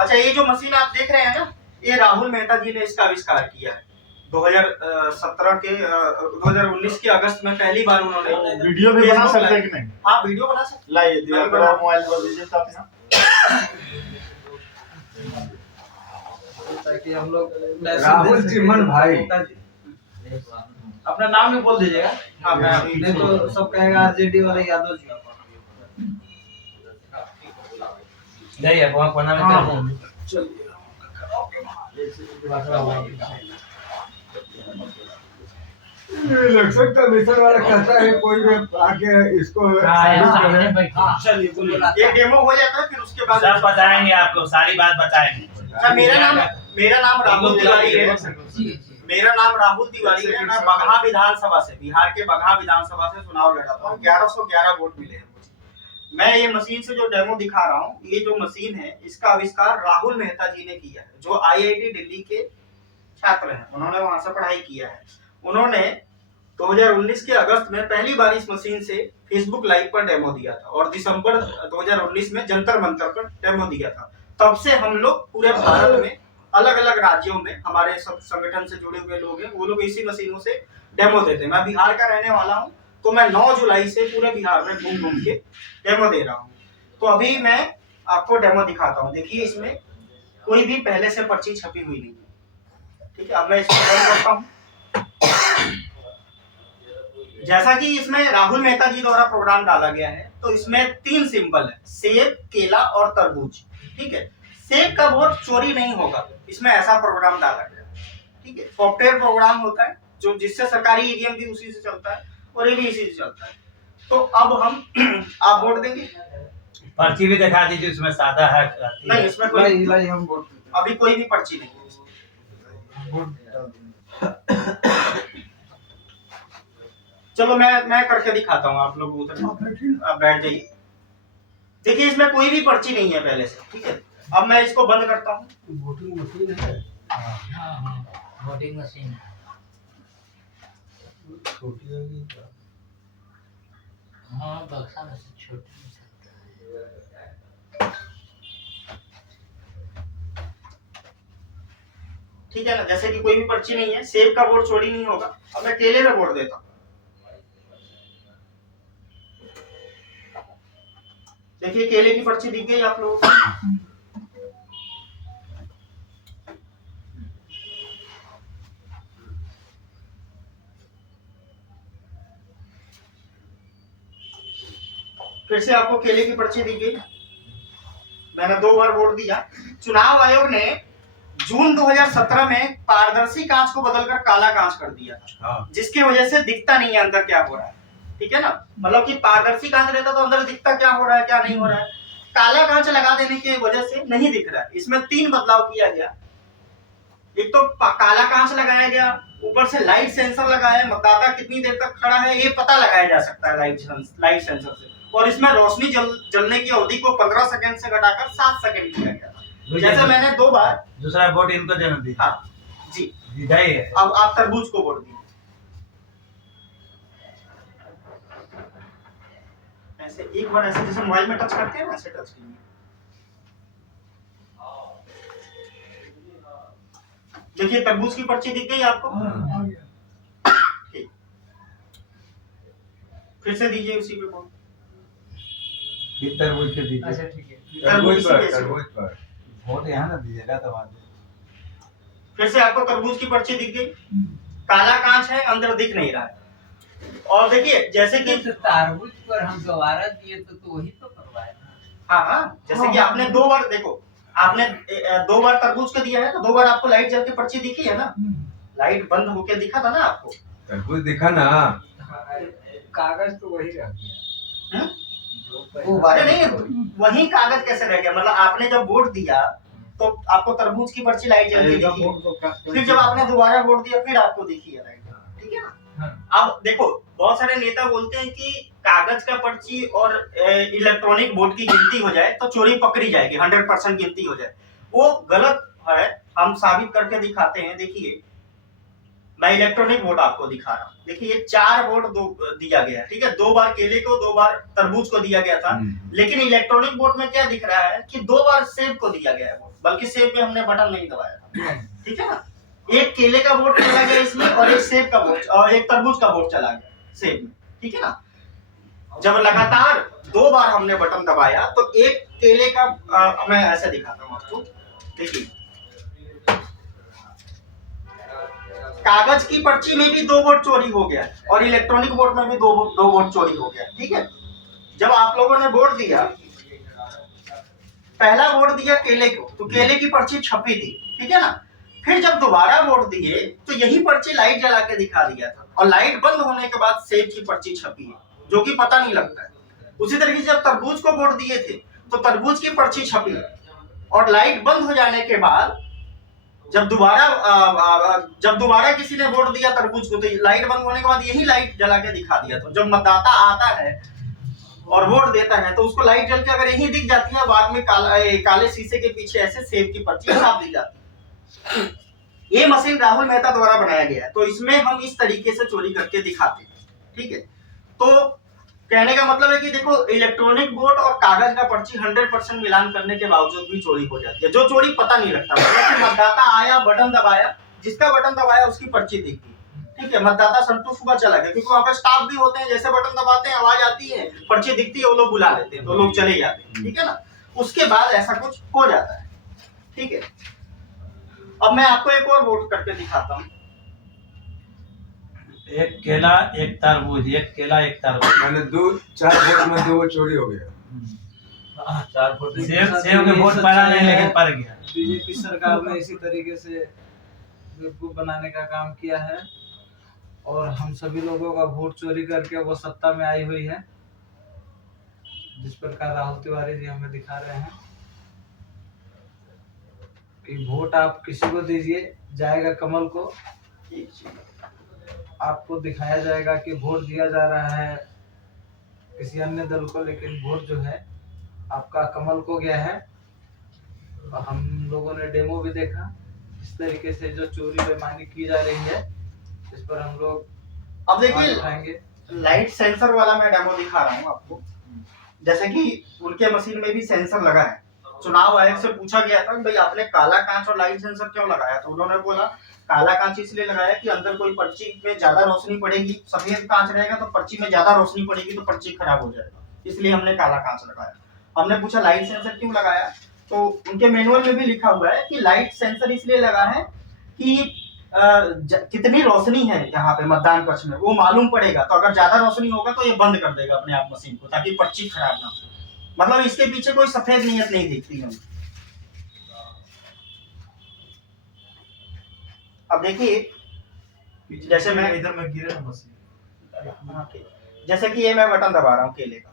अच्छा, ये जो मशीन आप देख रहे हैं ना, ये राहुल मेहता जी ने इसका आविष्कार किया है। 2019 के अगस्त में पहली बार उन्होंने वीडियो भी बना सकते हैं कि नहीं? हाँ, वीडियो बना सकते। लाइए मोबाइल पर दीजिए अपना, ताकि हम लोग राहुल चिमन भाई अपना नाम भी बोल दीजिएगा। हाँ, मैं अभी नहीं तो सब कहेगा आरजेडी वाले यादव जी। नहीं है वहाँ पढ़ना में इलेक्शन कमीशन वाला कहता है कोई भी आके इसको चलिए ये डेमो हो जाता है, फिर उसके बाद सब बताएंगे आपको, सारी बात बताएंगे। अच्छा, मेरा नाम राहुल तिवारी है। मेरा नाम राहुल तिवारी है। मैं बगहा विधानसभा से, बिहार के बगहा विधानसभा से चुनाव लड़ा था। 1111 वोट मिले हैं मुझे। मैं ये मशीन से जो डेमो दिखा रहा हूँ, ये जो मशीन है इसका आविष्कार राहुल मेहता जी ने किया है, जो आईआईटी दिल्ली के छात्र हैं। उन्होंने वहां से पढ़ाई किया है। उन्होंने 2019 के अगस्त में पहली बार इस मशीन से फेसबुक लाइव पर डेमो दिया था और दिसंबर 2019 में जंतर मंतर पर डेमो दिया था। तब से हम लोग पूरे भारत में अलग अलग राज्यों में, हमारे सब संगठन से जुड़े हुए लोग हैं, वो लोग इसी मशीनों से डेमो देते हैं। मैं बिहार का रहने वाला हूँ, तो मैं 9 जुलाई से पूरे बिहार में घूम घूम के डेमो दे रहा हूँ। तो अभी मैं आपको डेमो दिखाता हूँ। देखिए, इसमें कोई भी पहले से पर्ची छपी हुई नहीं है। ठीक है, अब मैं इसको बंद करता हूँ। जैसा कि इसमें राहुल मेहता जी द्वारा प्रोग्राम डाला गया है, तो इसमें 3 सिंबल है, सेब, केला और तरबूज। ठीक है, सेब का वोट चोरी नहीं होगा, इसमें ऐसा प्रोग्राम डाला गया। ठीक है, सॉफ्टवेयर प्रोग्राम होता है जो जिससे सरकारी ईवीएम भी उसी से चलता है और ये भी इसी से चलता है। तो अब हम आप वोट देंगे? पर्ची भी दिखा दीजिए, उसमें सादा है नहीं, इसमें कोई हम वोट अभी कोई भी पर्ची नहीं है। चलो मैं करके दिखाता हूँ, आप लोग उधर आप बैठ जाइए। देखिए, इसमें कोई भी पर्ची नहीं है पहले से। ठीक है, अब मैं इसको बंद करता हूँ। वोटिंग मशीन है। वोटिंग मशीन छोटी होगी। हाँ, बक्सा में से छोटी हो सकता है। ठीक है ना, जैसे कि कोई भी पर्ची नहीं है, सेब का वोट चोरी नहीं होगा। अब मैं केले में वोट देता हूँ। देखिए, केले की पर्ची दिख गई आप लोगों को। फिर से आपको केले की पर्ची दिख गई। मैंने 2 बार वोट दिया। चुनाव आयोग ने जून 2017 में पारदर्शी कांच को बदलकर काला कांच कर दिया था, जिसकी वजह से दिखता नहीं है अंदर क्या हो रहा है। ठीक है ना, मतलब कि पारदर्शी कांच रहता तो अंदर दिखता क्या हो रहा है क्या नहीं हो रहा है। काला कांच लगा देने की वजह से नहीं दिख रहा है। इसमें 3 बदलाव किया गया। एक तो काला कांच लगाया गया, ऊपर से लाइट सेंसर लगाया, मतदाता कितनी देर तक खड़ा है ये पता लगाया जा सकता है लाइट सेंसर से। और इसमें रोशनी जलने की अवधि को 15 सेकंड से घटाकर 7 सेकंड किया गया। जैसे मैंने 2 बार दूसरा वोट इनको देना दीजिए। हाँ जी, विदाई है। अब आप तरबूज को वोट दीजिए। ऐसे एक बार ऐसे जैसे मोबाइल में टच करते हैं ना, ऐसे टच कीजिए। देखिए, तरबूज की पर्ची दिख गई आपको। ठीक, फिर से दीजिए उसी पे वोट। तरबूज के दीजिए। अच्छा, ठीक है। तरबूज पर वोट यहाँ ना दीजिएगा तो बाद में। फिर से आपको तरबूज की पर्ची दिख गई। काला कांच है, अंदर दिख नहीं रहा है। और देखिए, जैसे कि तरबूज पर हम दोबारा दिए तो वही तो करवाए ना। हाँ, जैसे कि आपने 2 बार, देखो आपने 2 बार तरबूज का दिया है, तो 2 बार आपको लाइट जल के पर्ची दिखी है ना। लाइट बंद होके दिखा था ना आपको। तरबूज दिखा ना, कागज तो वही रह गया। अरे नहीं, वही कागज कैसे रह गया? मतलब आपने जब वोट दिया तो आपको तरबूज की पर्ची लाइट जल के दिखी, फिर जब आपने दोबारा वोट दिया फिर आपको दिखी है लाइट। ठीक है ना। अब देखो, बहुत सारे नेता बोलते हैं कि कागज का पर्ची और इलेक्ट्रॉनिक वोट की गिनती हो जाए तो चोरी पकड़ी जाएगी, 100% गिनती हो जाए। वो गलत है, हम साबित करके दिखाते हैं। देखिए, मैं इलेक्ट्रॉनिक वोट आपको दिखा रहा हूँ। देखिए ये 4 वोट दिया गया है, ठीक है। 2 बार केले को, 2 बार तरबूज को दिया गया था। लेकिन इलेक्ट्रॉनिक वोट में क्या दिख रहा है कि 2 बार सेब को दिया गया है वोट, बल्कि सेब में हमने बटन नहीं दबाया था, ठीक है ना। एक केले का वोट चला गया इसमें, और एक सेब का वोट और एक तरबूज का वोट चला गया सेब में, ठीक है ना। जब लगातार 2 बार हमने बटन दबाया तो एक केले का मैं ऐसे दिखाता हूँ आपको। देखिए कागज की पर्ची में भी 2 वोट चोरी हो गया और इलेक्ट्रॉनिक वोट में भी 2 वोट चोरी हो गया, ठीक है। जब आप लोगों ने वोट दिया, पहला वोट दिया केले को, तो केले की पर्ची छपी थी, ठीक है ना। फिर जब दोबारा वोट दिए तो यही पर्ची लाइट जला के दिखा दिया था, और लाइट बंद होने के बाद सेब की पर्ची छपी है, जो कि पता नहीं लगता है। उसी तरीके से जब तरबूज को वोट दिए थे तो तरबूज की पर्ची छपी, और लाइट बंद हो जाने के बाद जब दोबारा किसी ने वोट दिया तरबूज को, तो लाइट बंद होने के बाद यही लाइट जला के दिखा दिया था। जब मतदाता आता है और वोट देता है तो उसको लाइट जल के अगर यही दिख जाती है, बाद में काले शीशे के पीछे ऐसे सेब की पर्ची छाप दी जाती है। ये मशीन राहुल मेहता द्वारा बनाया गया है, तो इसमें हम इस तरीके से चोरी करके दिखाते हैं, ठीक है। तो कहने का मतलब है कि देखो इलेक्ट्रॉनिक वोट और कागज का पर्ची 100% मिलान करने के बावजूद भी चोरी हो जाती है, जो चोरी पता नहीं लगता। मतलब मतदाता आया, बटन दबाया, जिसका बटन दबाया उसकी पर्ची दिखती, ठीक है। मतदाता संतुष्ट हुआ, चला गया, क्योंकि वहाँ पे स्टाफ भी होते हैं, जैसे बटन दबाते हैं आवाज आती है, पर्ची दिखती है, वो लोग बुला लेते हैं, तो लोग चले जाते हैं, ठीक है ना। उसके बाद ऐसा कुछ हो जाता है, ठीक है। अब मैं आपको एक और वोट करके दिखाता हूँ। एक केला एक तरबूज, एक केला एक तरबूज, मैंने 4 वोट में 2 वोट चोरी हो गया। 4 वोट सेब के वोट पड़ा नहीं, लेकिन पड़ गया। बीजेपी सरकार ने इसी तरीके से बेवकूफ बनाने का काम किया है, और हम सभी लोगों का वोट चोरी करके वो सत्ता में आई हुई है, जिस प्रकार राहुल तिवारी जी हमें दिखा रहे हैं कि वोट आप किसी को दीजिए, जाएगा कमल को। आपको दिखाया जाएगा कि वोट दिया जा रहा है किसी अन्य दल को, लेकिन वोट जो है आपका कमल को गया है। और हम लोगों ने डेमो भी देखा, इस तरीके से जो चोरी बेईमानी की जा रही है, इस पर हम लोग अब देखिए लाइट सेंसर वाला मैं डेमो दिखा रहा हूँ आपको। जैसे कि उनके मशीन में भी सेंसर लगा है। चुनाव आयोग से पूछा गया था कि भाई आपने काला कांच और लाइट सेंसर क्यों लगाया, तो उन्होंने बोला काला कांच इसलिए लगाया कि अंदर कोई पर्ची में ज्यादा रोशनी पड़ेगी, सफेद कांच रहेगा तो पर्ची में ज्यादा रोशनी पड़ेगी तो पर्ची खराब हो जाएगा, इसलिए हमने काला कांच लगाया। हमने पूछा लाइट सेंसर क्यों लगाया, तो उनके मैनुअल में भी लिखा हुआ है कि लाइट सेंसर इसलिए लगा है कि कितनी रोशनी है यहाँ पे मतदान कक्ष में वो मालूम पड़ेगा, तो अगर ज्यादा रोशनी होगा तो ये बंद कर देगा अपने आप मशीन को, ताकि पर्ची खराब ना हो। मतलब इसके पीछे कोई सफेद नीयत नहीं दिखती है। अब देखिए जैसे मैं इधर में गिरे ना मशीन, जैसे कि ये मैं बटन दबा रहा हूँ केले का,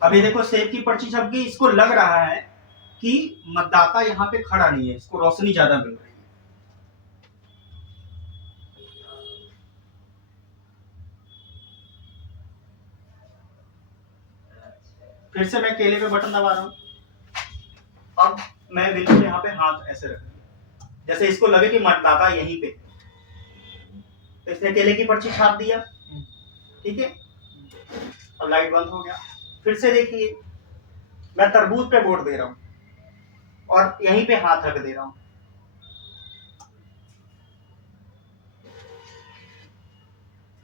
अभी देखो सेब की पर्ची छप गई। इसको लग रहा है कि मतदाता यहाँ पे खड़ा नहीं है, इसको रोशनी ज्यादा मिल रही है। फिर से मैं केले पे बटन दबा रहा हूँ। अब मैं बिल्कुल यहाँ पे हाथ ऐसे रख, जैसे इसको लगे कि मतदाता यहीं पे, तो इसने केले की पर्ची छाप दिया, ठीक है। अब लाइट बंद हो गया। फिर से देखिए मैं तरबूज पे वोट दे रहा हूँ और यहीं पे हाथ रख दे रहा हूँ,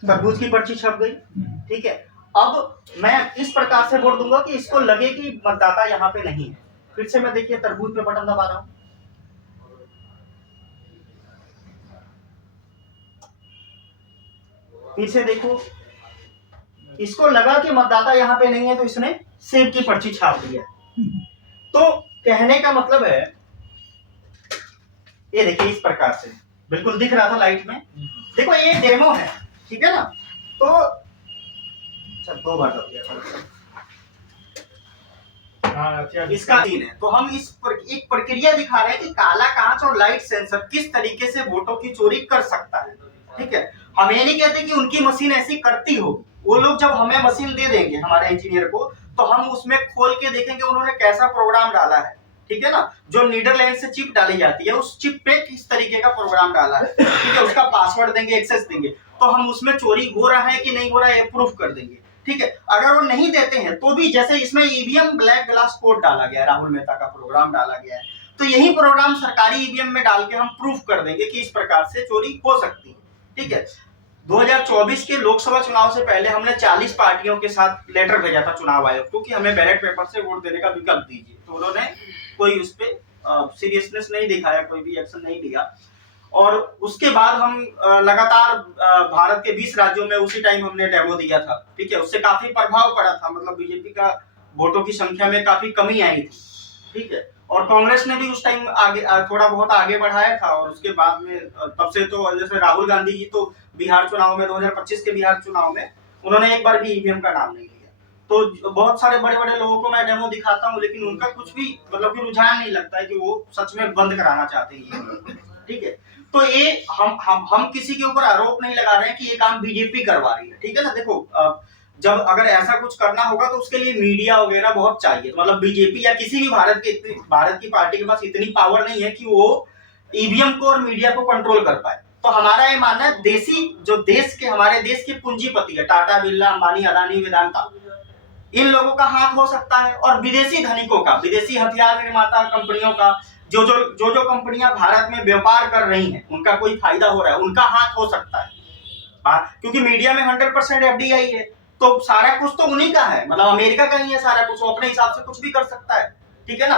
तरबूज की पर्ची छप गई, ठीक है। अब मैं इस प्रकार से वोट दूंगा कि इसको लगे कि मतदाता यहाँ पे नहीं है। फिर से मैं देखिए तरबूज पे बटन दबा रहा हूँ, फिर से देखो इसको लगा कि मतदाता यहाँ पे नहीं है, तो इसने सेब की पर्ची छाप दिया। तो कहने का मतलब है ये देखिए इस प्रकार से बिल्कुल दिख रहा था लाइट में। देखो ये डेमो है, ठीक है ना। तो चल 2 बार दब गया इसका तीन है। तो हम एक प्रक्रिया दिखा रहे हैं कि काला कांच और लाइट सेंसर किस तरीके से वोटों की चोरी कर सकता है, ठीक है। हम ये नहीं कहते कि उनकी मशीन ऐसी करती होगी, वो लोग जब हमें मशीन दे देंगे हमारे इंजीनियर को, तो हम उसमें खोल के देखेंगे उन्होंने कैसा प्रोग्राम डाला है, ठीक है ना। जो नीदरलैंड से चिप डाली जाती है उस चिप पे किस तरीके का प्रोग्राम डाला है, ठीक है, उसका पासवर्ड देंगे, एक्सेस देंगे, तो हम उसमें चोरी हो रहा है कि नहीं हो रहा है ये प्रूफ कर देंगे, ठीक है। अगर वो नहीं देते हैं तो भी, जैसे इसमें ईवीएम ब्लैक ग्लास कोड डाला गया है, राहुल मेहता का प्रोग्राम डाला गया है, तो यही प्रोग्राम सरकारी ईवीएम में डाल के हम प्रूफ कर देंगे कि इस प्रकार से चोरी हो सकती है, ठीक है। 2024 के लोकसभा चुनाव से पहले हमने 40 पार्टियों के साथ लेटर भेजा था चुनाव आयोग को कि हमें बैलेट पेपर से वोट देने का विकल्प दीजिए, तो उन्होंने कोई उस पे सीरियसनेस नहीं दिखाया, कोई भी एक्शन नहीं लिया। और उसके बाद हम लगातार भारत के 20 राज्यों में उसी टाइम हमने डेमो दिया था, ठीक है। उससे काफी प्रभाव पड़ा था, मतलब बीजेपी का वोटों की संख्या में काफी कमी आई थी, ठीक है। और कांग्रेस ने भी उस टाइम आगे थोड़ा बहुत आगे बढ़ाया था। और उसके बाद में तब से तो जैसे राहुल गांधी जी तो बिहार चुनाव में 2025 के बिहार चुनाव में उन्होंने एक बार भी ईवीएम का नाम नहीं लिया। तो बहुत सारे बड़े बड़े लोगों को मैं डेमो दिखाता हूँ, लेकिन उनका कुछ भी मतलब कि रुझान नहीं लगता है कि वो सच में बंद कराना चाहते हैं, ठीक है। तो ये हम किसी के ऊपर आरोप नहीं लगा रहे हैं कि ये काम बीजेपी करवा रही है, ठीक है ना। देखो जब अगर ऐसा कुछ करना होगा तो उसके लिए मीडिया वगैरह बहुत चाहिए, तो मतलब बीजेपी या किसी भी भारत की पार्टी के पास इतनी पावर नहीं है कि वो ईवीएम को और मीडिया को कंट्रोल कर पाए। तो हमारा ये मानना है देसी जो हमारे देश के पूंजीपति है, टाटा, बिरला, अंबानी, अदानी, वेदांता, इन लोगों का हाथ हो सकता है, और विदेशी धनिकों का, विदेशी हथियार निर्माता कंपनियों का, जो कंपनियां भारत में व्यापार कर रही हैं उनका कोई फायदा हो रहा है, उनका हाथ हो सकता है। क्योंकि मीडिया में 100% एफडीआई है, तो सारा कुछ तो उन्हीं का है, मतलब अमेरिका का ही है सारा कुछ, वो अपने हिसाब से कुछ भी कर सकता है, ठीक है ना।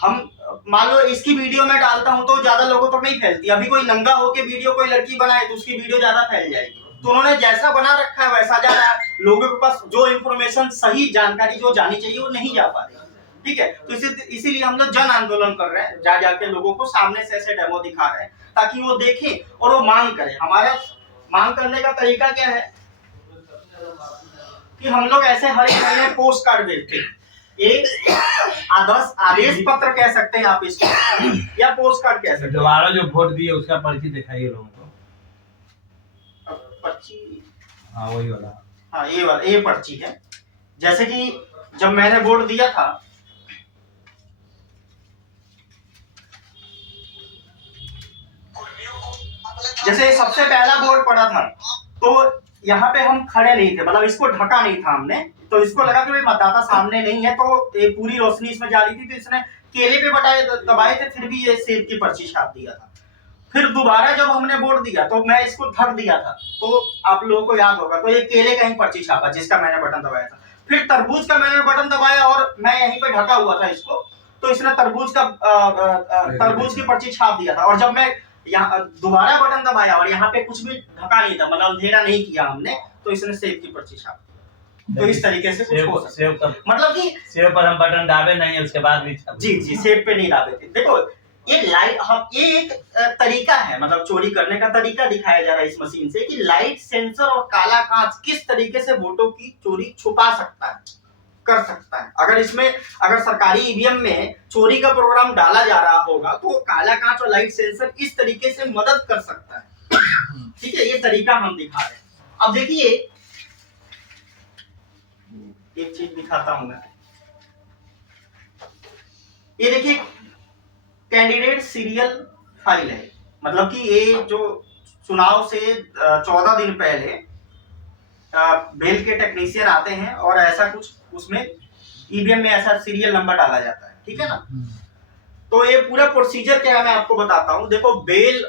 हम मान लो इसकी वीडियो में डालता हूं तो ज्यादा लोगों तक नहीं फैलती। अभी कोई नंगा होके वीडियो कोई लड़की बनाए तो उसकी वीडियो ज्यादा फैल जाएगी। तो उन्होंने जैसा बना रखा है वैसा जा रहा है, लोगों के पास जो इंफॉर्मेशन, सही जानकारी जो जानी चाहिए वो नहीं जा पा रही, ठीक है। तो इसीलिए हम लोग जन आंदोलन कर रहे हैं, जा जाके लोगों को सामने से ऐसे डेमो दिखा रहे हैं ताकि वो देखें और वो मांग करें। हमारा मांग करने का तरीका क्या है कि हम लोग ऐसे हर एक महीने पोस्ट कार्ड भेजते हैं, एक आदेश पत्र कह सकते हैं आप इसको, या पोस्ट कार्ड कह सकते हैं। दोबारा जो वोट दिए उसका पर्ची दिखाइए लोगों को। पर्ची, हाँ वही वाला, हाँ ये वाला, ये पर्ची है। जैसे कि जब मैंने वोट दिया था, जैसे सबसे पहला वोट पड़ा था तो यहाँ पे हम खड़े नहीं थे, मतलब इसको ढका नहीं था हमने, तो इसको लगा कि भाई मतदाता सामने नहीं है, तो पूरी रोशनी इसमें जा रही थी, तो इसने केले पे दबाए थे, फिर भी ये सेब की पर्ची छाप दिया था। फिर दोबारा जब हमने वोट दिया तो मैं इसको ढक दिया था, तो आप लोगों को याद होगा, तो ये केले का ही पर्ची छापा जिसका मैंने बटन दबाया था। फिर तरबूज का मैंने बटन दबाया और मैं यहीं पे ढका हुआ था इसको, तो इसने तरबूज की पर्ची छाप दिया था। और जब मैं यहाँ दोबारा बटन दबाया और यहाँ पे कुछ भी ढका नहीं था, मतलब अंधेरा नहीं किया हमने, तो इसने सेब की पर्ची छाप। तो इस तरीके से कुछ हो सकता है, मतलब कि सेब पर हम बटन दाबे नहीं है, उसके बाद भी जी सेब पे नहीं दाबे थे। देखो ये लाइट, ये एक तरीका है, मतलब चोरी करने का तरीका दिखाया जा रहा है इस मशीन से कि लाइट सेंसर और काला कांच किस तरीके से वोटों की चोरी छुपा सकता है, कर सकता है। अगर सरकारी ईवीएम में चोरी का प्रोग्राम डाला जा रहा होगा तो काला कांच और लाइट सेंसर इस तरीके से मदद कर सकता है, ठीक है। ये तरीका हम दिखा रहे हैं। अब देखिए एक चीज दिखाता हूं मैं, ये देखिए कैंडिडेट सीरियल फाइल है, मतलब कि ये जो चुनाव से 14 दिन पहले बेल के टेक्नीशियन आते हैं और ऐसा कुछ उसमें ईवीएम में ऐसा सीरियल नंबर डाला जाता है, ठीक है ना। तो ये पूरा प्रोसीजर क्या है मैं आपको बताता हूं। देखो बेल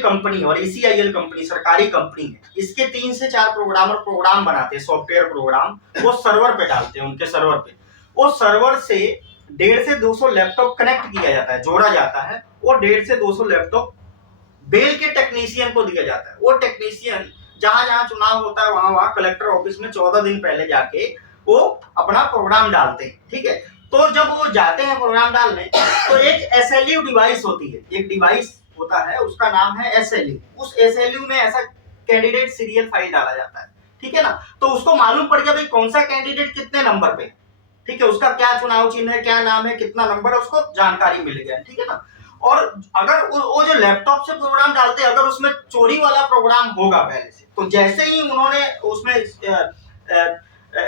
कंपनी और ECIL कंपनी सरकारी कंपनी है, इसके 3 से 4 प्रोग्राम बनाते हैं, सॉफ्टवेयर प्रोग्राम, वो सर्वर पे डालते हैं, उनके सर्वर पे। वो सर्वर से 150 से 200 लैपटॉप कनेक्ट किया जाता है, जोड़ा जाता है, और 150 से 200 लैपटॉप बेल के टेक्नीशियन को दिया जाता है। वो टेक्नीशियन जहां चुनाव होता है वहां कलेक्टर ऑफिस में 14 दिन पहले जाके वो अपना प्रोग्राम डालते हैं, ठीक है। तो जब वो जाते हैं प्रोग्राम डालने, तो एक SLU डिवाइस होती है, एक डिवाइस होता है, उसका नाम है SLU। उस SLU में ऐसा कैंडिडेट सीरियल फाइल डाला जाता है, ठीक है ना। तो उसको मालूम पड़ गया भाई कौन सा कैंडिडेट कितने नंबर पे, ठीक है, उसका क्या चुनाव चिन्ह है, क्या नाम है, कितना नंबर है, उसको जानकारी मिल गया, ठीक है ना। और अगर वो जो लैपटॉप से प्रोग्राम डालते हैं, अगर उसमें चोरी वाला प्रोग्राम होगा पहले से, तो जैसे ही उन्होंने उसमें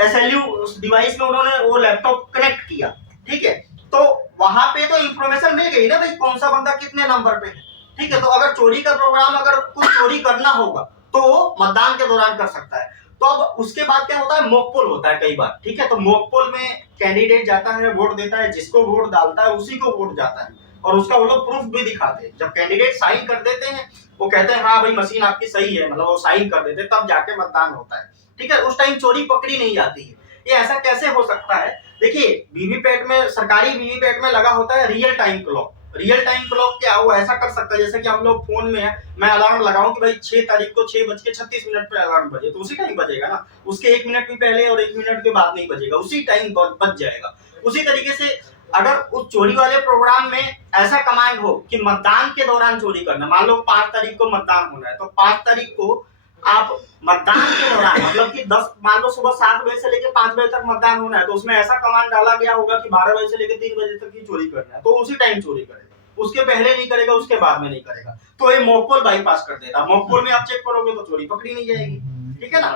SLU उस डिवाइस में उन्होंने वो लैपटॉप कनेक्ट किया, ठीक है, तो वहां पे तो इंफॉर्मेशन मिल गई ना भाई कौन सा बंदा कितने नंबर पे है, ठीक है। तो अगर चोरी का प्रोग्राम, अगर कुछ चोरी करना होगा तो वो मतदान के दौरान कर सकता है। तो अब उसके बाद क्या होता है, मॉक पोल होता है कई बार, ठीक है। तो मॉक पोल में कैंडिडेट जाता है, वोट देता है, जिसको वोट डालता है उसी को वोट जाता है, और उसका वो लोग प्रूफ भी दिखाते हैं। जब कैंडिडेट साइन कर देते हैं, वो कहते हैं हाँ भाई मशीन आपकी सही है, मतलब वो साइन कर देते हैं, तब जाके मतदान होता है, ठीक है। उस टाइम चोरी पकड़ी नहीं जाती है। ये ऐसा कैसे हो सकता है? देखिए वीवीपैट में, सरकारी वीवीपैट में लगा होता है real time clock. Real time clock क्या, वो ऐसा कर सकता है जैसे कि हम लोग फोन में है, मैं अलार्म लगाऊं कि भाई 6 तारीख को 6:36 पे अलार्म बजे, तो उसी टाइम बजेगा ना, उसके 1 मिनट भी पहले और 1 मिनट के बाद नहीं बजेगा, उसी टाइम बज जाएगा। उसी तरीके से अगर उस चोरी वाले प्रोग्राम में ऐसा कमांड हो कि मतदान के दौरान चोरी करना, मान लो 5 तारीख को मतदान होना है, तो 5 तारीख को आप मतदान के दौरान, मतलब कि 10, मान लो सुबह 7 बजे से लेकर 5 बजे तक मतदान होना है, तो उसमें ऐसा कमांड डाला गया होगा कि 12 बजे से लेकर 3 बजे तक ही चोरी करना है, तो उसी टाइम चोरी करेगा, उसके पहले नहीं करेगा, उसके बाद में नहीं करेगा। तो ये मॉक पोल बाईपास कर देगा। मॉक पोल में आप चेक करोगे तो चोरी पकड़ी नहीं जाएगी, ठीक है ना।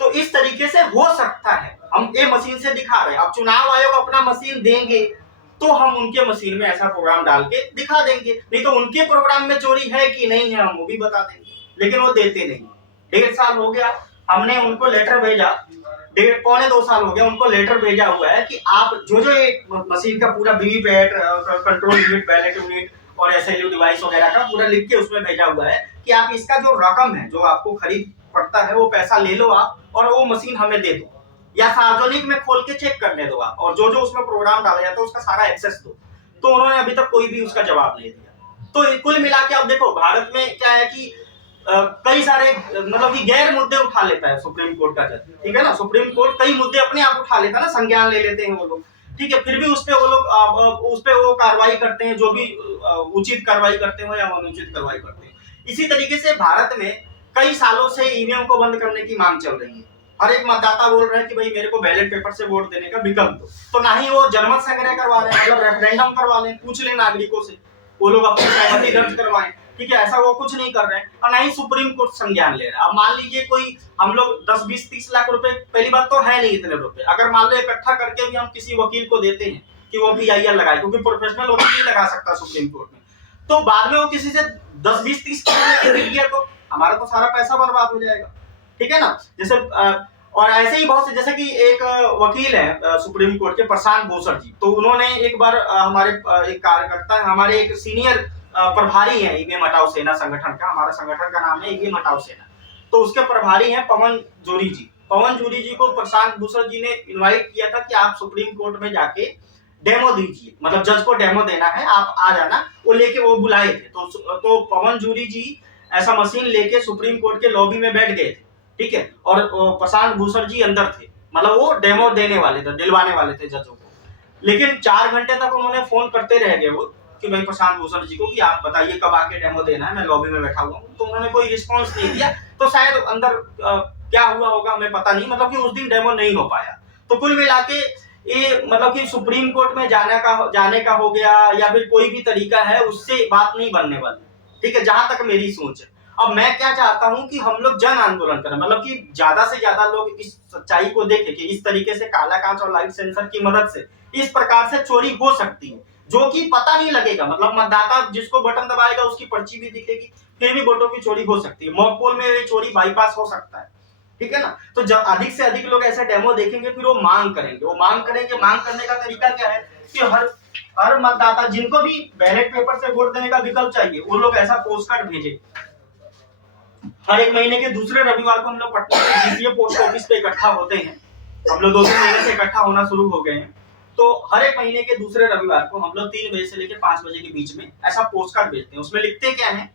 तो इस तरीके से हो सकता है, हम ये मशीन से दिखा रहे हैं। अब चुनाव आयोग अपना मशीन देंगे तो हम उनके मशीन में ऐसा प्रोग्राम डाल के दिखा देंगे, नहीं तो उनके प्रोग्राम में चोरी है कि नहीं है हम वो भी बता देंगे, लेकिन वो देते नहीं। 1.5 साल हो गया, हमने उनको लेटर भेजा, 1.5-2 साल हो गया उनको लेटर भेजा हुआ है कि आप जो ये मशीन का पूरा VVPAT, control unit, ballot unit और SLU डिवाइस वगैरह का पूरा लिख के उसमें भेजा हुआ है कि आप इसका जो रकम है, जो आपको खरीद पड़ता है, वो पैसा ले लो आप, और वो मशीन हमें दे दो, या सार्वजनिक में खोल के चेक करने दो आप, और जो जो उसमें प्रोग्राम डाला जाता है उसका सारा एक्सेस दो। तो उन्होंने अभी तक कोई भी उसका जवाब नहीं दिया। तो कुल मिला के अब देखो भारत में क्या है कि कई सारे मतलब कि गैर मुद्दे उठा लेता है सुप्रीम कोर्ट का जज, ठीक है ना। सुप्रीम कोर्ट कई मुद्दे अपने आप उठा लेता है ना, संज्ञान ले लेते हैं वो लोग, ठीक है। फिर भी उस पे वो लोग उस पे वो कार्रवाई करते हैं, जो भी उचित कार्रवाई करते हो या अनुचित कार्रवाई करते हैं। इसी तरीके से भारत में कई सालों से ईवीएम को बंद करने की मांग चल रही है। हर एक मतदाता बोल रहा है कि भाई मेरे को बैलेट पेपर से वोट देने का विकल्प दो। तो ना ही वो जनमत संग्रह करवा रहे हैं, मतलब रेफरेंडम करवा लें, पूछ लें नागरिकों से, वो लोग अपनी सहमति दर्ज करवाएं, ठीक है, ऐसा वो कुछ नहीं कर रहे हैं। और ना ही सुप्रीम कोर्ट संज्ञान ले रहा है। अब मान लीजिए कोई, हम लोग 10, 20, 30 लाख रुपए, पहली बात तो है नहीं इतने रुपए, अगर मान लो इकट्ठा करके भी हम किसी वकील को देते हैं कि वो PIR लगाए, क्योंकि प्रोफेशनल वकील नहीं लगा सकता सुप्रीम कोर्ट में, तो बाद में वो किसी से 10, 20, 30 करोड़ गिर गया तो हमारा तो सारा पैसा बर्बाद हो जाएगा, ठीक है ना। जैसे और ऐसे ही बहुत से, जैसे कि एक वकील है सुप्रीम कोर्ट के, प्रशांत भूषण जी, तो उन्होंने एक बार हमारे एक कार्यकर्ता, हमारे एक सीनियर प्रभारी है ईवीएम हटाओ सेना संगठन का, हमारा संगठन का नाम है ईवीएम हटाओ सेना, तो उसके प्रभारी हैं पवन जूरी जी। पवन जूरी जी को प्रशांत भूषण जी ने इनवाइट किया था कि आप सुप्रीम कोर्ट में जाके डेमो दीजिए, मतलब जज को डेमो देना है, आप आ जाना। वो लेके वो बुलाए थे, तो पवन जूरी जी ऐसा मशीन लेके सुप्रीम कोर्ट के लॉबी में बैठ गए थे, ठीक है, और प्रशांत भूषण जी अंदर थे, मतलब वो डेमो देने वाले थे, दिलवाने वाले थे जजों को। लेकिन 4 घंटे तक उन्होंने फोन करते रह गए वो कि भाई प्रशांत भूषण जी को कि आप बताइए कब आके डेमो देना है, मैं लॉबी में बैठा हुआ हूँ। तो उन्होंने कोई रिस्पॉन्स नहीं दिया, तो शायद अंदर क्या हुआ होगा हमें पता नहीं, मतलब कि उस दिन डेमो नहीं हो पाया। तो कुल मिला के ये मतलब कि सुप्रीम कोर्ट में जाने का हो गया या फिर कोई भी तरीका है, उससे बात नहीं बनने वाली, ठीक है, जहां तक मेरी सोच है। अब मैं क्या चाहता हूं कि हम लोग जन आंदोलन करें, मतलब कि ज्यादा से ज्यादा लोग इस सच्चाई को देखें कि इस तरीके से काला कांच और लाइट सेंसर की मदद से इस प्रकार से चोरी हो सकती है, जो कि पता नहीं लगेगा, मतलब मतदाता जिसको बटन दबाएगा उसकी पर्ची भी दिखेगी, फिर भी वोटों की चोरी हो सकती है। मॉक पोल में ये चोरी बाईपास हो सकता है, ठीक है ना। तो जब अधिक से अधिक लोग ऐसा डेमो देखेंगे, फिर वो मांग करेंगे। मांग करने का तरीका क्या है कि हर मतदाता, जिनको भी बैलेट पेपर से वोट देने का विकल्प चाहिए, वो लोग ऐसा पोस्ट कार्ड भेजे। हर एक महीने के दूसरे रविवार को हम लोग पटना में GPO पोस्ट ऑफिस पे इकट्ठा होते हैं। हम लोग 2-3 महीने से इकट्ठा होना शुरू हो गए हैं। तो हर एक महीने के दूसरे रविवार को हम लोग 3 बजे से लेकर 5 बजे के बीच में ऐसा पोस्ट कार्ड भेजते हैं। उसमें लिखते क्या है,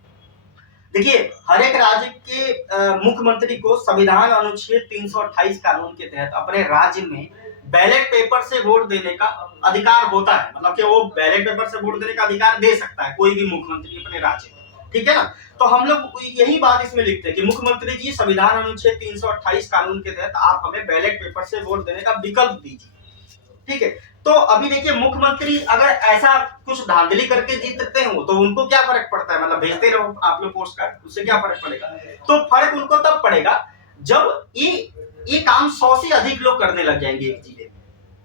देखिए, हर एक राज्य के मुख्यमंत्री को संविधान अनुच्छेद 328 कानून के तहत अपने राज्य में बैलेट पेपर से वोट देने का अधिकार होता है, मतलब कि वो बैलेट पेपर से वोट देने का अधिकार दे सकता है कोई भी मुख्यमंत्री अपने राज्य में, ठीक है ना। तो हम लोग यही बात इसमें लिखते हैं कि मुख्यमंत्री जी, संविधान अनुच्छेद 328 कानून के तहत आप हमें बैलेट पेपर से वोट देने का विकल्प दीजिए, ठीक है। तो अभी देखिए, मुख्यमंत्री अगर ऐसा कुछ धांधली करके जीतते हो तो उनको क्या फर्क पड़ता है, मतलब भेजते रहो आप लोग पोस्ट कार्ड, उससे क्या फर्क पड़ेगा। तो फर्क उनको तब पड़ेगा जब ये ये काम 100 से अधिक लोग करने लग जाएंगे एक जिले में,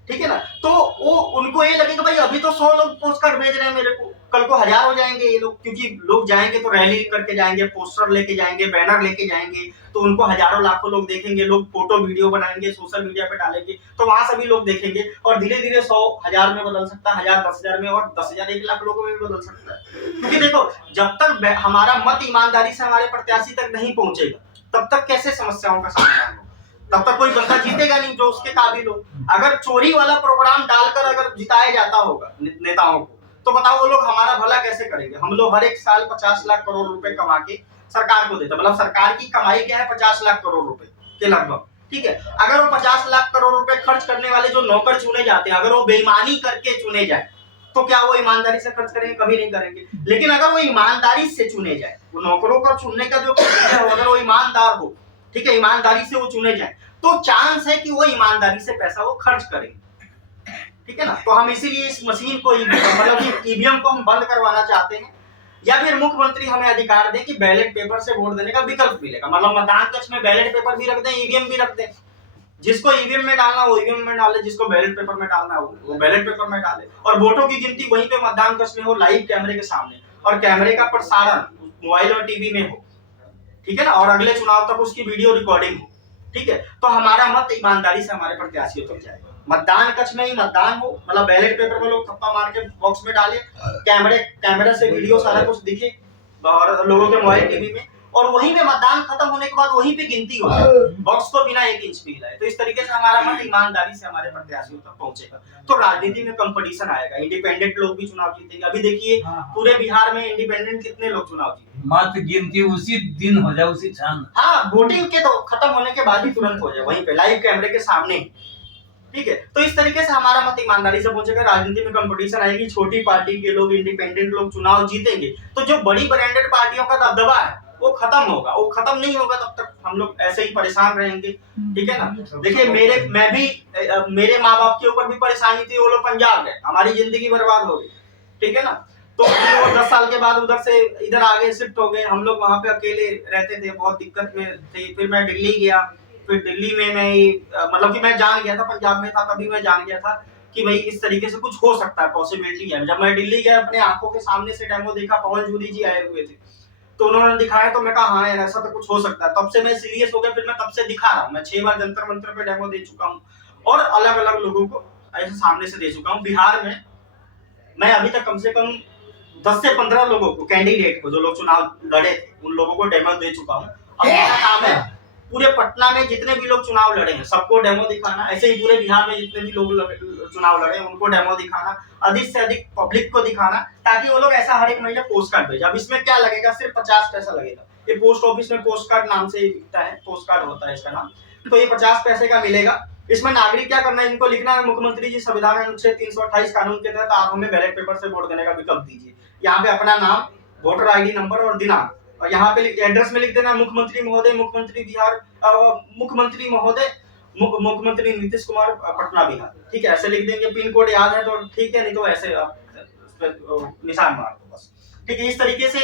ठीक है ना। तो वो उनको ये लगेगा भाई अभी तो 100 लोग पोस्ट कार्ड भेज रहे हैं मेरे को, कल को 1000 हो जाएंगे ये लोग, क्योंकि लोग जाएंगे तो रैली करके जाएंगे, पोस्टर लेके जाएंगे, बैनर लेके जाएंगे, तो उनको हजारों लाखों लोग देखेंगे, लोग फोटो वीडियो बनाएंगे, सोशल मीडिया पे डालेंगे, तो वहां सभी लोग देखेंगे और धीरे धीरे 100 1000 में बदल सकता है, 1000 10,000 में, और 10,000 1 लाख लोगों में भी बदल सकता है। क्योंकि देखो जब तक हमारा मत ईमानदारी से हमारे प्रत्याशी तक नहीं पहुंचेगा तब तक कैसे समस्याओं का समाधान होगा, तब तक कोई बंदा जीतेगा नहीं जो उसके काबिल हो। अगर चोरी वाला प्रोग्राम डालकर अगर जिताया जाता होगा नेताओं को, तो बताओ वो लोग हमारा भला कैसे करेंगे। हम लोग हर एक साल 50 लाख करोड़ रुपए कमा के सरकार को देते हैं, मतलब सरकार की कमाई क्या है 50 लाख करोड़ रुपए के लगभग, ठीक है। अगर वो 50 लाख करोड़ रुपए खर्च करने वाले जो नौकर चुने जाते हैं, अगर वो बेईमानी करके चुने जाए तो क्या वो ईमानदारी से खर्च करेंगे? कभी नहीं करेंगे। लेकिन अगर वो ईमानदारी से चुने जाए, वो नौकरों को चुनने का जो प्रक्रिया हो, अगर वो ईमानदार हो, ठीक है, ईमानदारी से वो चुने जाए, तो चांस है कि वो ईमानदारी से पैसा वो खर्च करेंगे, ठीक है ना। तो हम इसीलिए इस मशीन को मतलब कि ईवीएम को हम बंद करवाना चाहते हैं, या फिर मुख्यमंत्री हमें अधिकार दें कि बैलेट पेपर से वोट देने का विकल्प मिलेगा, मतलब मतदान कक्ष में बैलेट पेपर भी रख दें, ईवीएम भी रख दें। जिसको ईवीएम में डालना वो ईवीएम में डाले, जिसको बैलेट पेपर में डालना वो बैलेट पेपर में डाले, और वोटों की गिनती वहीं पे मतदान कक्ष में हो, लाइव कैमरे के सामने, और कैमरे का प्रसारण मोबाइल और टीवी में हो, ठीक है ना, और अगले चुनाव तक उसकी वीडियो रिकॉर्डिंग हो, ठीक है। तो हमारा मत ईमानदारी से हमारे प्रत्याशियों तक जाएगा। मतदान कक्ष में ही मतदान हो, मतलब बैलेट पेपर में लोग थप्पा मार के बॉक्स में डाले, कैमरा से वीडियो सारा कुछ दिखे और लोगों के मोबाइल टीवी में, और वहीं पे मतदान खत्म होने के बाद वहीं पे गिनती हो जाए, बॉक्स को बिना 1 इंच भी हिलाए। तो इस तरीके से हमारा मत ईमानदारी से हमारे प्रत्याशियों तक पहुंचेगा। तो राजनीति में कंपटीशन आएगा, इंडिपेंडेंट लोग भी चुनाव जीतेंगे। अभी देखिए पूरे बिहार में इंडिपेंडेंट कितने लोग चुनाव जीते, मत गिनती उसी दिन हो जाए, उसी क्षण। हाँ, वोटिंग के तो खत्म होने के बाद ही तुरंत हो जाए, वहीं पे लाइव कैमरे के सामने, ठीक है। तो इस तरीके से हमारा मत ईमानदारी से पहुंचेगा। राजनीति में कंपटीशन आएगी, छोटी पार्टी के लोग, इंडिपेंडेंट लोग चुनाव जीतेंगे, तो जो बड़ी ब्रांडेड पार्टियों का दबदबा है वो खत्म होगा। वो खत्म नहीं होगा तब तक हम लोग ऐसे ही परेशान रहेंगे, ठीक है ना। देखिए मेरे माँ बाप के ऊपर भी परेशानी थी, वो लोग पंजाब गए, हमारी जिंदगी बर्बाद हो गई, ठीक है ना। तो वो 10 साल के बाद उधर से इधर आगे शिफ्ट हो गए, हम लोग वहां पे अकेले रहते थे, बहुत दिक्कत में थे। फिर मैं दिल्ली गया, फिर दिल्ली में मैं मतलब कि मैं जान गया था, पंजाब में था तभी मैं जान गया था कि भाई इस तरीके से कुछ हो सकता है, पॉसिबिलिटी है। जब मैं दिल्ली गया, अपने आंखों के सामने से डेमो देखा, पवन जूरी जी आए हुए थे, तो उन्होंने दिखाया, तो मैं कहा हाँ यार ऐसा तो कुछ हो सकता है। तब से मैं सीरियस हो गया, फिर मैं तब से दिखा रहा हूँ। मैं 6 बार जंतर मंतर पे डेमो दे चुका हूँ और अलग अलग लोगों को ऐसे सामने से दे चुका हूँ। बिहार में मैं अभी तक कम से कम 10 से 15 लोगों को, कैंडिडेट को, जो लोग चुनाव लड़े थे, उन लोगों को डेमो दे चुका हूँ। अब मेरा काम है पूरे पटना में जितने भी लोग चुनाव लड़े हैं सबको डेमो दिखाना, ऐसे ही पूरे बिहार में जितने भी लोग चुनाव लड़े हैं उनको डेमो दिखाना, अधिक से अधिक पब्लिक को दिखाना, ताकि वो लोग ऐसा हर एक महीने पोस्ट कार्ड भेजे। अब इसमें क्या लगेगा, सिर्फ 50 पैसा लगेगा। ये पोस्ट ऑफिस में पोस्ट कार्ड नाम से बिकता है, पोस्ट कार्ड होता है इसका नाम। तो ये 50 पैसे का मिलेगा। इसमें नागरिक क्या करना है, इनको लिखना है, मुख्यमंत्री जी संविधान अनुच्छेद 328 कानून के तहत आप हमें बैलेट पेपर से वोट देने का विकल्प दीजिए। यहाँ पे अपना नाम, वोटर ID नंबर और दिनांक, और यहाँ पे एड्रेस में लिख देना मुख्यमंत्री महोदय, मुख्यमंत्री बिहार, मुख्यमंत्री महोदय, मुख्यमंत्री नीतीश कुमार, पटना बिहार, ठीक है। ऐसे लिख देंगे। पिन कोड याद है तो ठीक है, नहीं तो ऐसे आप निशान मार दो बस, ठीक है। इस तरीके से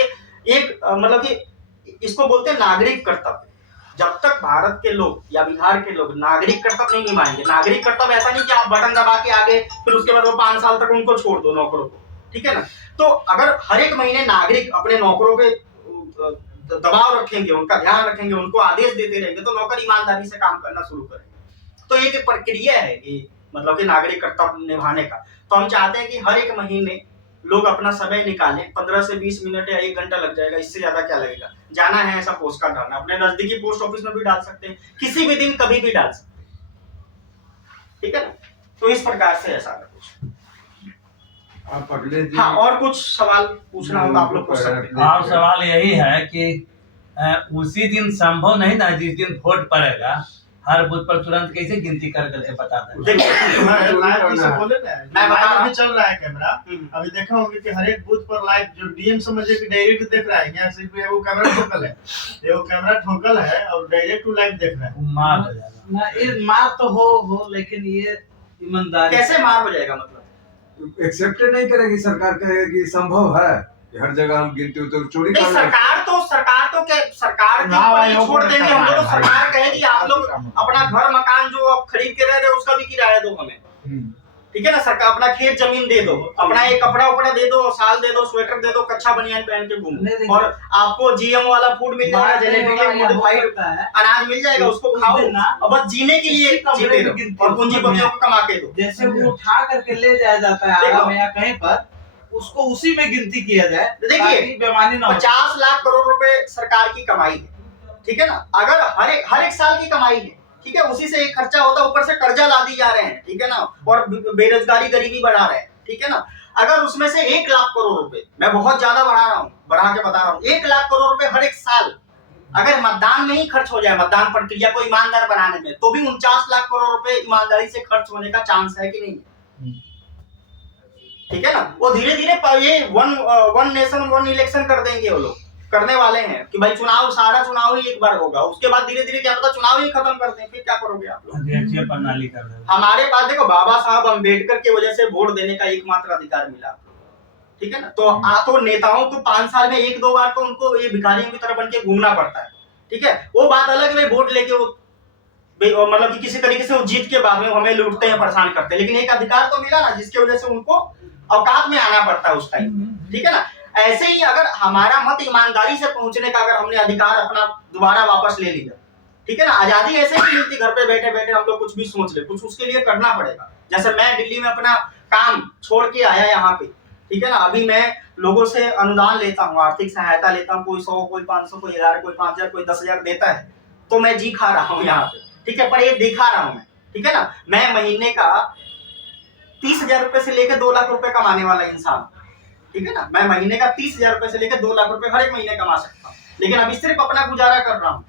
एक मतलब कि इसको बोलते हैं नागरिक कर्तव्य। जब तक भारत के लोग या बिहार के लोग नागरिक कर्तव्य नहीं निभाएंगे, नागरिक कर्तव्य ऐसा नहीं कि आप बटन दबा के आगे फिर उसके बाद वो 5 साल तक उनको छोड़ दो नौकरों को, ठीक है ना। तो अगर हर एक महीने नागरिक अपने नौकरों पे दबाव रखेंगे, उनका ध्यान रखेंगे, उनको आदेश देते रहेंगे, तो नौकर ईमानदारी से काम करना शुरू करेंगे। तो एक प्रक्रिया है ये, मतलब कि नागरिक कर्तव्य निभाने का। तो हम चाहते हैं कि हर एक महीने लोग अपना समय निकालें, 15 से 20 मिनट या 1 घंटा लग जाएगा, इससे ज्यादा क्या लगेगा। जाना है ऐसा पोस्ट कार्ड डालना, अपने नजदीकी पोस्ट ऑफिस में भी डाल सकते हैं, किसी भी दिन कभी भी डाल सकते हैं, ठीक है ना। तो इस प्रकार से ऐसा कुछ। आप अगले दिन हाँ, और कुछ सवाल पूछना होगा आप लोग पूछ सकते हैं। और सवाल यही है कि उसी दिन संभव नहीं ना, जिस दिन वोट पड़ेगा हर बूथ पर तुरंत कैसे गिनती कर करके बता दें। मैं बता रहा हूं। चल रहा है कैमरा, अभी देखा होंगे कि हर एक बूथ पर लाइव जो डीएम समझे कि डायरेक्ट देख रहा है, यहाँ सिर्फ एगो कैमरा ठोकल है, एगो कैमरा ठोकल है और डायरेक्ट टू लाइव देख रहा है। मार हो जाएगा ना, ये मार तो हो लेकिन ये ईमानदारी कैसे मार हो जाएगा, मतलब एक्सेप्ट नहीं करेगी सरकार, कहेगी संभव है कि हर जगह हम गिनती हो तो चोरी नहीं, कर सरकार तो क्या, सरकार के ऊपर ही छोड़ देंगे हम लोग। तो सरकार कहेगी आप लोग अपना घर मकान जो आप खरीद के रह रहे हो उसका भी किराया दो हमें, ठीक है ना। सरकार अपना खेत जमीन दे दो, अपना एक कपड़ा उपड़ा दे दो, साल दे दो, स्वेटर दे दो, कच्चा बनियान पहन के घूमो, और आपको जीएम वाला फूड मिल जाएगा, जेनेटिकली मॉडिफाइड अनाज मिल जाएगा, उसको खाओ और बस जीने के लिए जीते रहो और पूंजीपतियों को कमा के दो। जैसे वो उठा करके ले जाया जाता है आरा में या कहीं पर, उसको उसी में गिनती किया जाए, देखिए बेमानी ना हो। 50 लाख करोड़ रुपए सरकार की कमाई है, ठीक है ना। अगर हर एक साल की कमाई है, ठीक है, उसी से एक खर्चा होता है, ऊपर से कर्जा लादी जा रहे हैं, ठीक है ना, और बेरोजगारी गरीबी बढ़ा रहे हैं, ठीक है ना। अगर उसमें से 1 लाख करोड़ रुपए, मैं बहुत ज्यादा बढ़ा रहा हूँ, बढ़ा के बता रहा हूँ, 1 लाख करोड़ रुपए हर एक साल अगर मतदान में ही खर्च हो जाए, मतदान प्रक्रिया को ईमानदार बनाने में, तो भी 49 लाख करोड़ रुपए ईमानदारी से खर्च होने का चांस है कि नहीं, ठीक है ना। वो धीरे धीरे ये वन नेशन वन इलेक्शन कर देंगे, वो लोग करने वाले हैं कि भाई चुनाव, सारा चुनाव ही एक बार होगा, उसके बाद धीरे धीरे क्या पता चुनाव ही खत्म कर दें, फिर क्या करोगे आप लोग। अध्यक्षीय प्रणाली कर रहे हो। हमारे पास देखो बाबा साहब अम्बेडकर की वजह से वोट देने का एकमात्र अधिकार मिला, ठीक है ना। तो नेताओं को 5 साल में 1-2 बार तो उनको ये भिखारियों की तरह बन के घूमना पड़ता है, ठीक है। वो बात अलग है, वोट लेके वो मतलब कि किसी तरीके से वो जीत के बाद में हमें लूटते हैं, परेशान करते हैं, लेकिन एक अधिकार तो मिला ना, जिसकी वजह से उनको औकात में आना पड़ता है उस टाइम, ठीक है ना। ऐसे ही अगर हमारा मत ईमानदारी से पहुंचने का अगर हमने अधिकार अपना दोबारा वापस ले लिया, ठीक है ना, आजादी ऐसे ही मिलती, घर पे बैठे बैठे हम लोग कुछ भी सोच ले, कुछ उसके लिए करना पड़ेगा। जैसे मैं दिल्ली में अपना काम छोड़ के आया यहाँ पे, ठीक है ना, अभी मैं लोगों से अनुदान लेता हूँ, आर्थिक सहायता लेता हूँ, कोई 100, कोई 500, कोई 1000, कोई 5000, कोई 10,000 देता है, तो मैं जी खा रहा हूँ यहाँ पे, ठीक है, पर ये दिखा रहा हूँ मैं, ठीक है ना। मैं महीने का 30,000 रुपए से लेकर 2 लाख रुपए कमाने वाला इंसान, ठीक है ना। मैं महीने का 30,000 रुपए से लेकर 2 लाख रुपए हर एक महीने कमा सकता हूँ, लेकिन अभी सिर्फ अपना गुजारा कर रहा हूँ,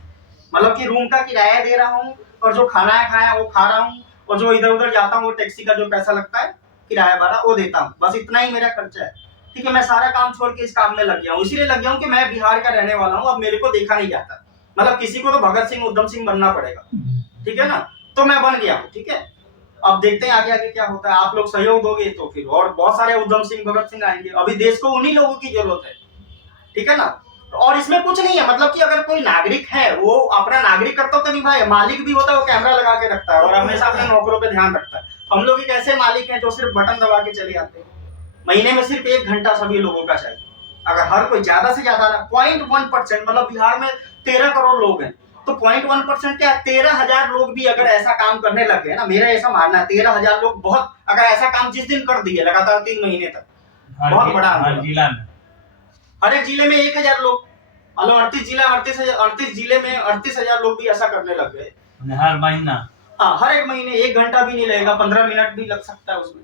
मतलब कि रूम का किराया दे रहा हूँ, और जो खाना है खाया वो खा रहा हूँ, और जो इधर उधर जाता हूँ वो टैक्सी का जो पैसा लगता है किराया भाड़ा वो देता हूँ, बस इतना ही मेरा खर्चा है, ठीक है। मैं सारा काम छोड़ के इस काम में लग गया हूँ, इसीलिए लग गया हूँ कि मैं बिहार का रहने वाला हूँ, अब मेरे को देखा नहीं जाता, मतलब किसी को तो भगत सिंह उधम सिंह बनना पड़ेगा, ठीक है ना, तो मैं बन गया हूँ, ठीक है। अब देखते हैं आगे आगे क्या होता है, आप लोग सहयोग दोगे तो फिर और बहुत सारे उधम सिंह भगत सिंह आएंगे। अभी देश को उन्हीं लोगों की जरूरत है, ठीक है ना। और इसमें कुछ नहीं है, मतलब कि अगर कोई नागरिक है वो अपना नागरिक कर्तव्य तो निभाए, मालिक भी होता है वो कैमरा लगा के रखता है और हमेशा अपने नौकरों पे ध्यान रखता है। हम लोग एक ऐसे मालिक हैं जो सिर्फ बटन दबा के चले आते हैं, महीने में सिर्फ 1 घंटा सभी लोगों का चाहिए। अगर हर कोई ज्यादा से ज्यादा 0.1%, मतलब बिहार में 13 करोड़ लोग हैं, तो 0.1% क्या 13,000 लोग भी अगर ऐसा काम करने लग गए ना, मेरा ऐसा मानना है 13,000 लोग बहुत, अगर ऐसा काम जिस दिन कर दिए लगातार 3 महीने तक, बहुत बड़ा हर जिला में, हर एक जिले में 1,000 लोग, मतलब 38 जिले में 38,000 लोग भी ऐसा करने लग गए हर महीना। हाँ, हर एक महीने 1 घंटा भी नहीं लगेगा, 15 मिनट भी लग सकता है उसमें।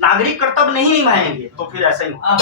नागरिक कर्तव्य नहीं निभाएंगे तो फिर ऐसा ही होगा।